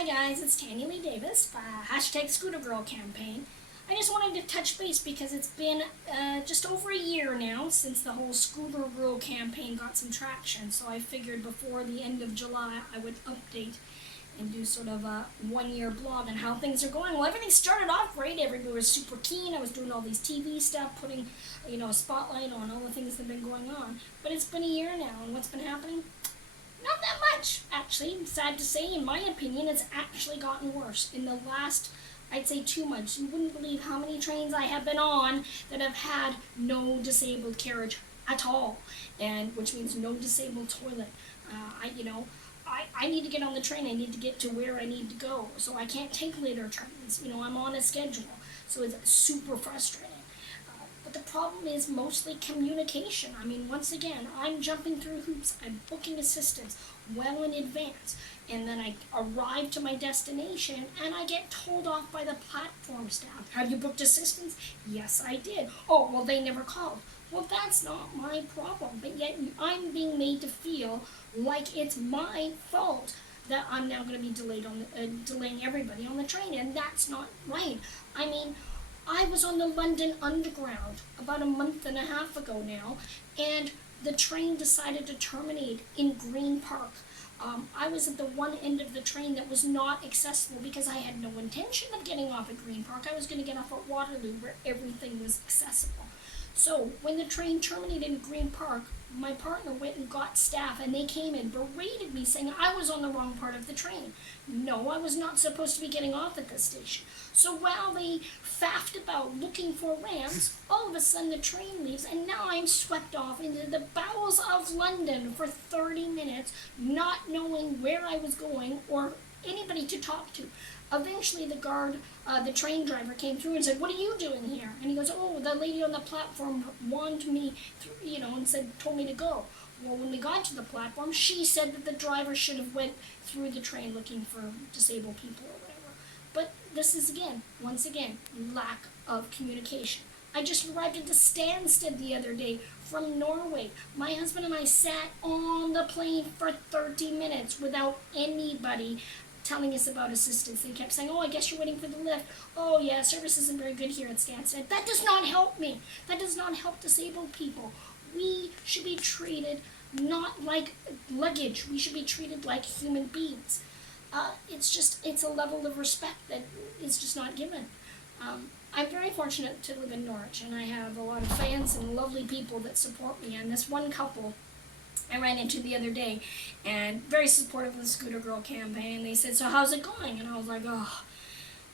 Hi guys, it's Tanya Lee Davis, hashtag Scooter Girl campaign. I just wanted to touch base because it's been just over a year now since the whole Scooter Girl campaign got some traction, so I figured before the end of July I would update and do sort of a one-year blog on how things are going. Well, everything started off great. Everybody was super keen. I was doing all these TV stuff, putting a spotlight on all the things that have been going on. But it's been a year now, and what's been happening? Not that much, actually. Sad to say, in my opinion, it's actually gotten worse. In the last, I'd say 2 months, you wouldn't believe how many trains I have been on that have had no disabled carriage at all, and which means no disabled toilet. I need to get on the train. I need to get to where I need to go, so I can't take later trains. I'm on a schedule, so it's super frustrating. But the problem is mostly communication. Once again, I'm jumping through hoops. I'm booking assistance well in advance. And then I arrive to my destination and I get told off by the platform staff. Have you booked assistance? Yes, I did. Oh, well, they never called. Well, that's not my problem. But yet I'm being made to feel like it's my fault that I'm now going to be delaying everybody on the train. And that's not right. I was on the London Underground about a month and a half ago now, and the train decided to terminate in Green Park. I was at the one end of the train that was not accessible because I had no intention of getting off at Green Park. I was going to get off at Waterloo where everything was accessible. So when the train terminated in Green Park, my partner went and got staff, and they came and berated me, saying I was on the wrong part of the train. No, I was not supposed to be getting off at this station. So while they faffed about looking for ramps, all of a sudden the train leaves, and now I'm swept off into the bowels of London for 30 minutes, not knowing where I was going or anybody to talk to. Eventually the train driver came through and said, "What are you doing here?" And he goes, "Oh, the lady on the platform warned me, and told me to go." Well, when we got to the platform, she said that the driver should have went through the train looking for disabled people or whatever. But this is, once again, lack of communication. I just arrived at the Stansted the other day from Norway. My husband and I sat on the plane for 30 minutes without anybody telling us about assistance. They kept saying, "Oh, I guess you're waiting for the lift. Oh, yeah, service isn't very good here at Stansted." That does not help me. That does not help disabled people. We should be treated not like luggage. We should be treated like human beings. It's a level of respect that is just not given. I'm very fortunate to live in Norwich, and I have a lot of fans and lovely people that support me. And this one couple I ran into the other day, and very supportive of the Scooter Girl campaign. They said, "So how's it going?" And I was like, "Oh,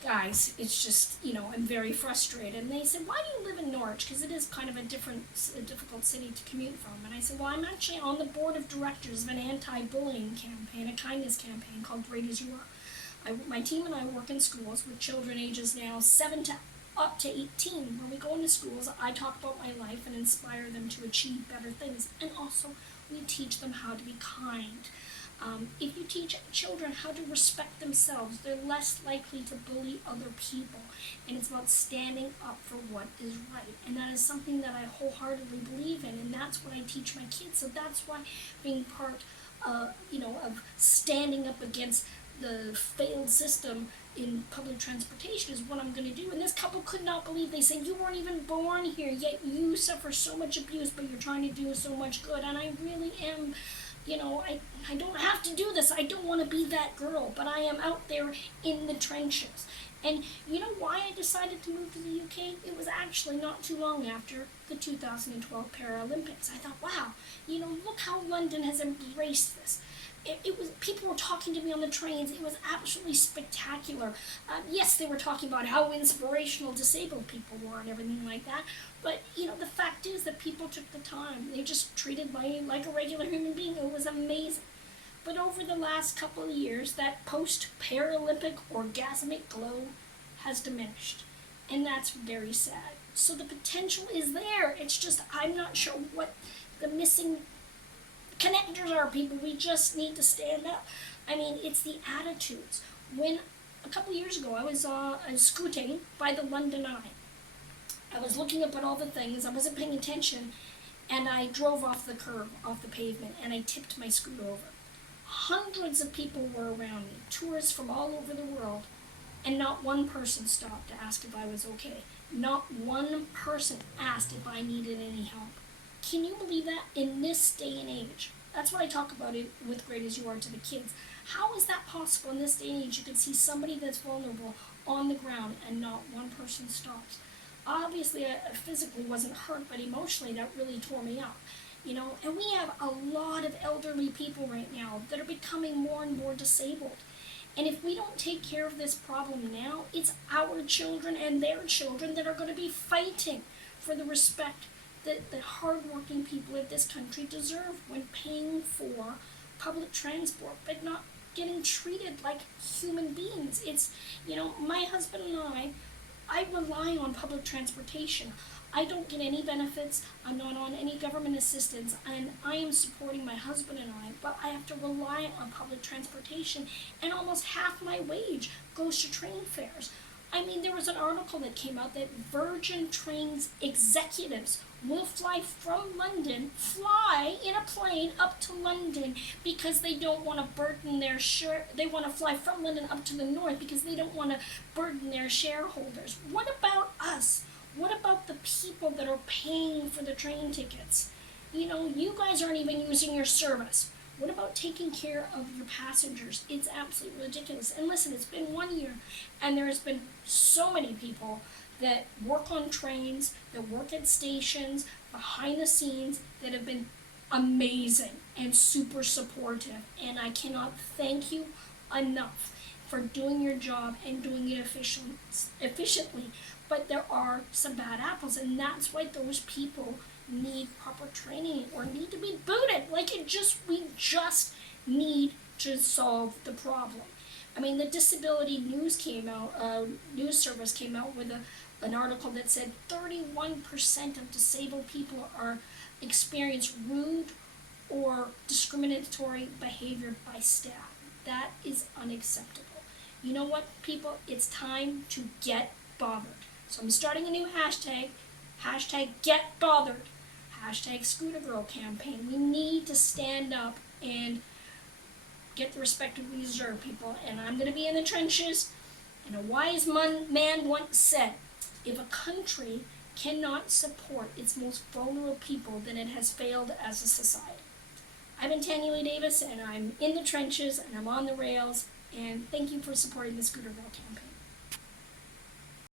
guys, it's just, I'm very frustrated." And they said, "Why do you live in Norwich?" Because it is kind of a difficult city to commute from. And I said, "Well, I'm actually on the board of directors of an anti-bullying campaign, a kindness campaign called Great As You Are. My team and I work in schools with children ages now 7 to up to 18. When we go into schools, I talk about my life and inspire them to achieve better things. And also, we teach them how to be kind. If you teach children how to respect themselves, they're less likely to bully other people. And it's about standing up for what is right. And that is something that I wholeheartedly believe in, and that's what I teach my kids. So that's why being part, of standing up against the failed system in public transportation is what I'm going to do. And this couple could not believe. They said, "You weren't even born here, yet you suffer so much abuse, but you're trying to do so much good." And I really am, I don't have to do this. I don't want to be that girl, but I am out there in the trenches. And you know why I decided to move to the UK? It was actually not too long after the 2012 Paralympics. I thought, wow, look how London has embraced this. It was, people were talking to me on the trains. It was absolutely spectacular. Yes, they were talking about how inspirational disabled people were and everything like that. But, the fact is that people took the time. They just treated me like a regular human being. It was amazing. But over the last couple of years, that post-Paralympic orgasmic glow has diminished. And that's very sad. So the potential is there. It's just, I'm not sure what the missing connectors are, people. We just need to stand up. It's the attitudes. When a couple years ago I was scooting by the London Eye, I was looking up at all the things. I wasn't paying attention, and I drove off the curb, off the pavement, and I tipped my scooter over. Hundreds of people were around me, tourists from all over the world, and not one person stopped to ask if I was okay. Not one person asked if I needed any help. Can you believe that in this day and age? That's why I talk about it with Great As You Are to the kids. How is that possible in this day and age? You can see somebody that's vulnerable on the ground and not one person stops. Obviously, I physically wasn't hurt, but emotionally that really tore me up. And we have a lot of elderly people right now that are becoming more and more disabled. And if we don't take care of this problem now, it's our children and their children that are going to be fighting for the respect that the hardworking people of this country deserve when paying for public transport, but not getting treated like human beings. It's, my husband and I rely on public transportation. I don't get any benefits, I'm not on any government assistance, and I am supporting my husband and I, but I have to rely on public transportation, and almost half my wage goes to train fares. There was an article that came out that Virgin Trains executives will fly in a plane up to London because they don't want to burden they want to fly from London up to the north because they don't want to burden their shareholders. What about us? What about the people that are paying for the train tickets? You guys aren't even using your service. What about taking care of your passengers? It's absolutely ridiculous. And listen, it's been 1 year, and there has been so many people that work on trains, that work at stations, behind the scenes, that have been amazing and super supportive. And I cannot thank you enough for doing your job and doing it efficiently. But there are some bad apples, and that's why those people need proper training or need to be booted. We just need to solve the problem. The Disability News news service came out with an article that said 31% of disabled people experience rude or discriminatory behavior by staff. That is unacceptable. You know what, people? It's time to get bothered. So I'm starting a new hashtag Get Bothered, hashtag Scooter Girl campaign. We need to stand up and get the respect we deserve, people. And I'm going to be in the trenches. And a wise man once said, if a country cannot support its most vulnerable people, then it has failed as a society. I've been Tanya Lee Davis, and I'm in the trenches, and I'm on the rails. And thank you for supporting the Scooter Girl campaign.